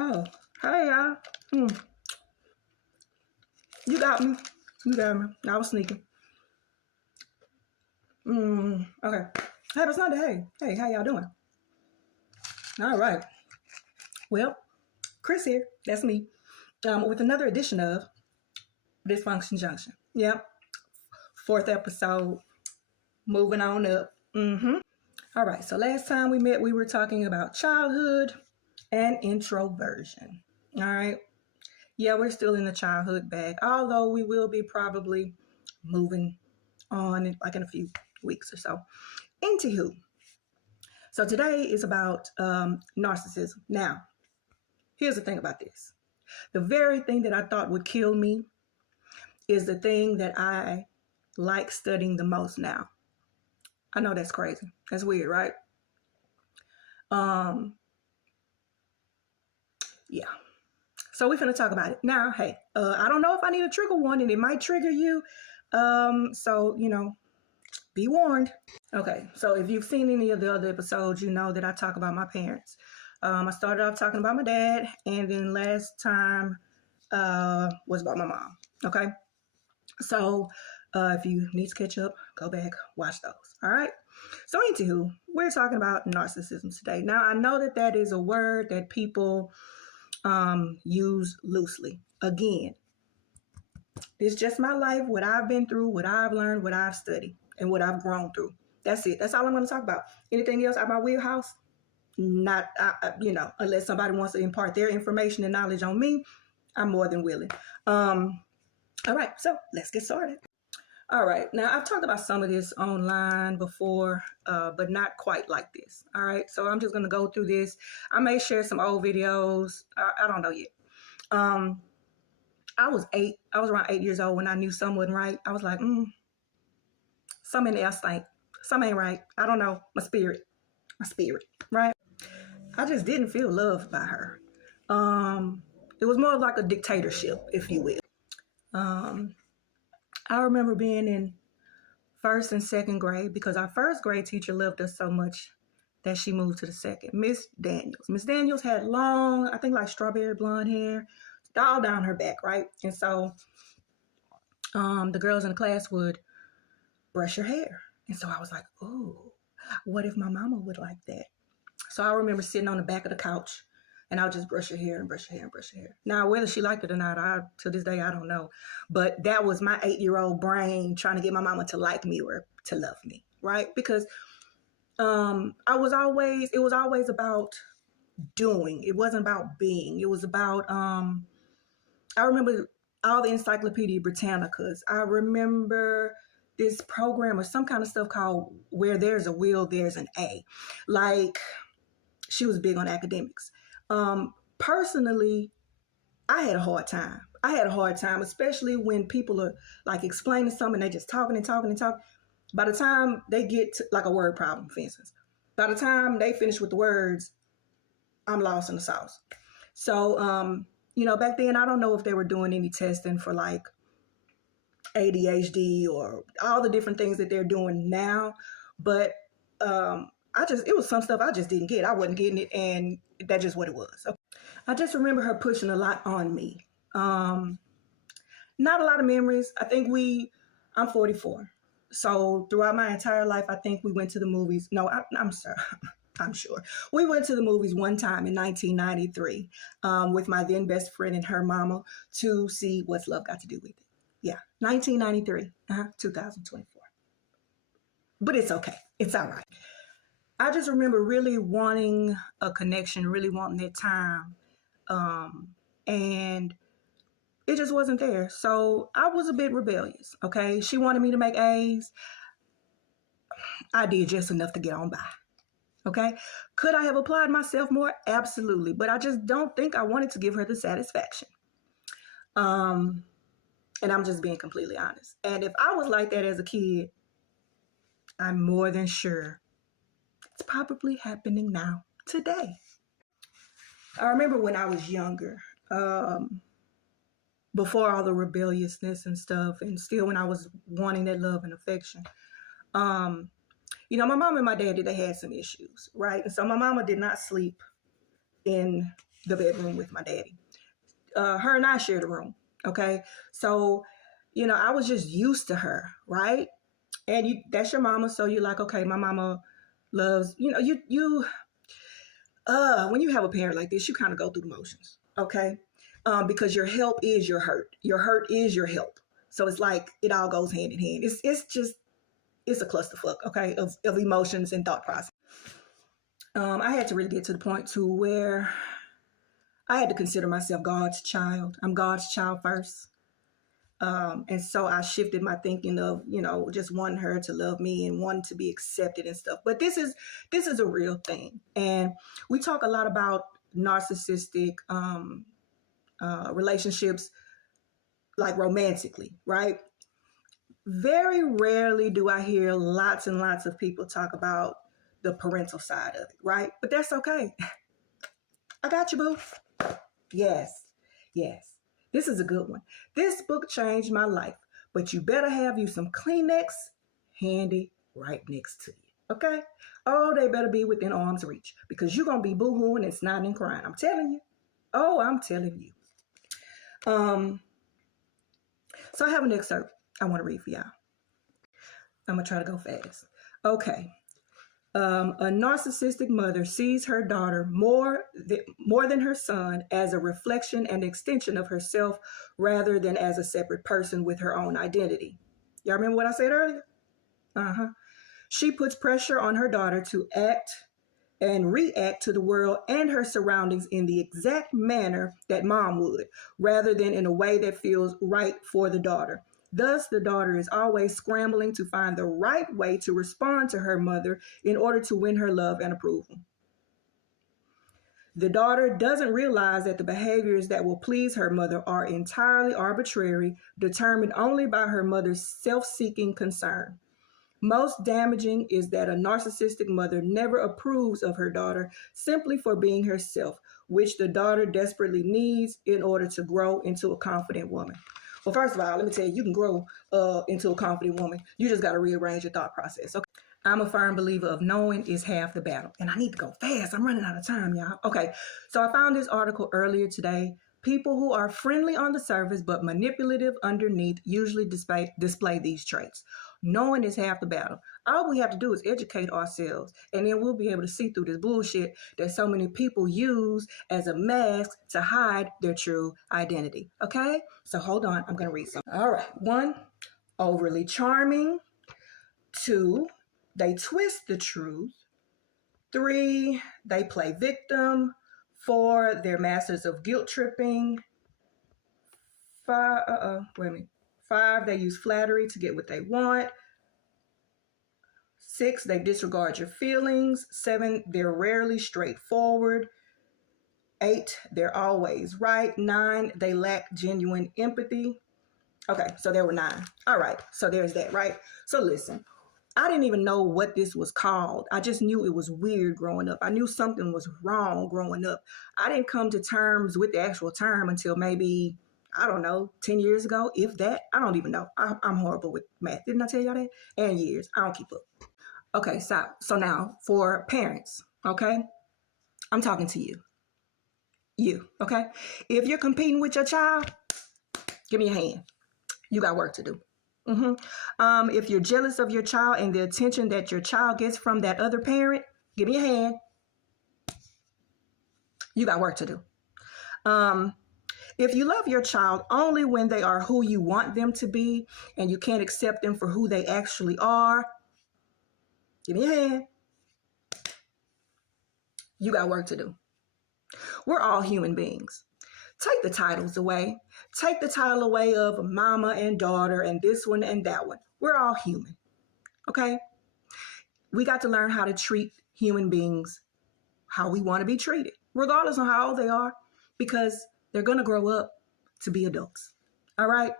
Oh, hey y'all. You got me. You got me. I was sneaking. Okay. Happy Sunday. Hey, how y'all doing? All right. Well, Chris here. That's me. With another edition of Dysfunction Junction. Yep. 4th episode. Moving on up. All right. So last time we met, we were talking about childhood and introversion. All right. Yeah, we're still in the childhood bag, although we will be probably moving on in a few weeks or so. Anywho, so today is about narcissism. Now, here's the thing about this. The very thing that I thought would kill me is the thing that I like studying the most now. I know that's crazy. That's weird, right? Yeah. So we're going to talk about it. Now, hey, I don't know if I need a trigger warning. It might trigger you. So, be warned. Okay, so if you've seen any of the other episodes, you know that I talk about my parents. I started off talking about my dad, and then last time was about my mom. Okay, so if you need to catch up, go back, watch those. All right. So anywho, we're talking about narcissism today. Now, I know that is a word that people use loosely. Again, it's just my life, what I've been through, what I've learned, what I've studied, and what I've grown through. That's it. That's all I'm going to talk about. Anything else out of my wheelhouse? Not, unless somebody wants to impart their information and knowledge on me, I'm more than willing. All right, so let's get started. All right, now I've talked about some of this online before, but not quite like this. All right, so I'm just going to go through this. I may share some old videos. I don't know yet. I was around 8 years old when I knew something wasn't right. I was like, something else ain't. Something ain't right. I don't know. My spirit, right? I just didn't feel loved by her. It was more like a dictatorship, if you will. I remember being in 1st and 2nd grade because our 1st grade teacher loved us so much that she moved to the 2nd. Miss Daniels. Miss Daniels had long, I think like strawberry blonde hair, all down her back, right? And so the girls in the class would brush her hair. And so I was like, oh, what if my mama would like that? So I remember sitting on the back of the couch and I'll just brush her hair and brush her hair and brush her hair. Now, whether she liked it or not, to this day, I don't know. But that was my 8-year-old brain trying to get my mama to like me or to love me, right? Because it was always about doing. It wasn't about being. It was about, I remember all the Encyclopedia Britannicas. I remember this program or some kind of stuff called Where There's a Will, There's an A. Like, she was big on academics. Personally, I had a hard time. Especially when people are like explaining something, they just talking. By the time they get to like a word problem, for instance, by the time they finish with the words, I'm lost in the sauce. So, back then, I don't know if they were doing any testing for like ADHD or all the different things that they're doing now. But it was some stuff I just didn't get. I wasn't getting it, and that's just what it was. So I just remember her pushing a lot on me. Not a lot of memories. I think I'm 44. So throughout my entire life, I think we went to the movies. No, I'm sorry. I'm sure. We went to the movies one time in 1993 with my then best friend and her mama to see What's Love Got to Do with It. Yeah, 1993, 2024. But it's okay. It's all right. I just remember really wanting a connection, really wanting that time. And it just wasn't there. So I was a bit rebellious, okay? She wanted me to make A's. I did just enough to get on by, okay? Could I have applied myself more? Absolutely. But I just don't think I wanted to give her the satisfaction. And I'm just being completely honest. And if I was like that as a kid, I'm more than sure it's probably happening now, today. I remember when I was younger, before all the rebelliousness and stuff, and still when I was wanting that love and affection, my mom and my daddy, they had some issues, right? And so my mama did not sleep in the bedroom with my daddy. Her and I shared a room. Okay. So, I was just used to her, right? And that's your mama. So you're like, okay, my mama loves, when you have a parent like this, you kind of go through the motions. Okay. Because your help is your hurt. Your hurt is your help. So it's like it all goes hand in hand. It's a clusterfuck, okay, of emotions and thought process. I had to really get to the point to where I had to consider myself God's child. I'm God's child first. And so I shifted my thinking of, just wanting her to love me and wanting to be accepted and stuff. But this is a real thing. And we talk a lot about narcissistic relationships, like romantically, right? Very rarely do I hear lots and lots of people talk about the parental side of it, right? But that's okay. I got you, boo. Yes. This is a good one. This book changed my life, but you better have you some Kleenex handy right next to you, okay? Oh, they better be within arm's reach because you're going to be boo-hooing and snotting and crying. I'm telling you. Oh, I'm telling you. So I have an excerpt I want to read for y'all. I'm going to try to go fast. Okay. A narcissistic mother sees her daughter more than her son as a reflection and extension of herself rather than as a separate person with her own identity. Y'all remember what I said earlier? She puts pressure on her daughter to act and react to the world and her surroundings in the exact manner that mom would, rather than in a way that feels right for the daughter. Thus, the daughter is always scrambling to find the right way to respond to her mother in order to win her love and approval. The daughter doesn't realize that the behaviors that will please her mother are entirely arbitrary, determined only by her mother's self-seeking concern. Most damaging is that a narcissistic mother never approves of her daughter simply for being herself, which the daughter desperately needs in order to grow into a confident woman. Well, first of all, let me tell you, you can grow into a confident woman. You just got to rearrange your thought process. Okay? I'm a firm believer of knowing is half the battle. And I need to go fast. I'm running out of time, y'all. Okay, so I found this article earlier today. People who are friendly on the surface but manipulative underneath usually display these traits. Knowing is half the battle. All we have to do is educate ourselves, and then we'll be able to see through this bullshit that so many people use as a mask to hide their true identity. Okay? So hold on. I'm going to read some. All right. 1, overly charming. 2, they twist the truth. 3, they play victim. 4, they're masters of guilt tripping. 5, they use flattery to get what they want. 6, they disregard your feelings. 7, they're rarely straightforward. 8, they're always right. 9, they lack genuine empathy. Okay, so there were 9. All right, so there's that, right? So listen, I didn't even know what this was called. I just knew it was weird growing up. I knew something was wrong growing up. I didn't come to terms with the actual term until maybe, I don't know, 10 years ago, if that. I don't even know. I'm horrible with math. Didn't I tell y'all that? And years. I don't keep up. Okay, so now for parents, okay? I'm talking to you. You, okay? If you're competing with your child, give me a hand. You got work to do. If you're jealous of your child and the attention that your child gets from that other parent, give me a hand. You got work to do. If you love your child only when they are who you want them to be and you can't accept them for who they actually are, give me a hand. You got work to do. We're all human beings. Take the titles away. Take the title away of mama and daughter and this one and that one. We're all human, okay? We got to learn how to treat human beings how we want to be treated, regardless of how old they are, because they're going to grow up to be adults, all right?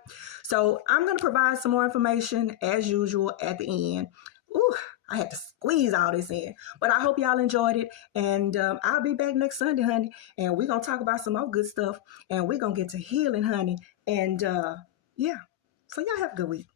So I'm going to provide some more information, as usual, at the end. Ooh, I had to squeeze all this in, but I hope y'all enjoyed it, and I'll be back next Sunday, honey, and we're going to talk about some more good stuff, and we're going to get to healing, honey, and yeah, so y'all have a good week.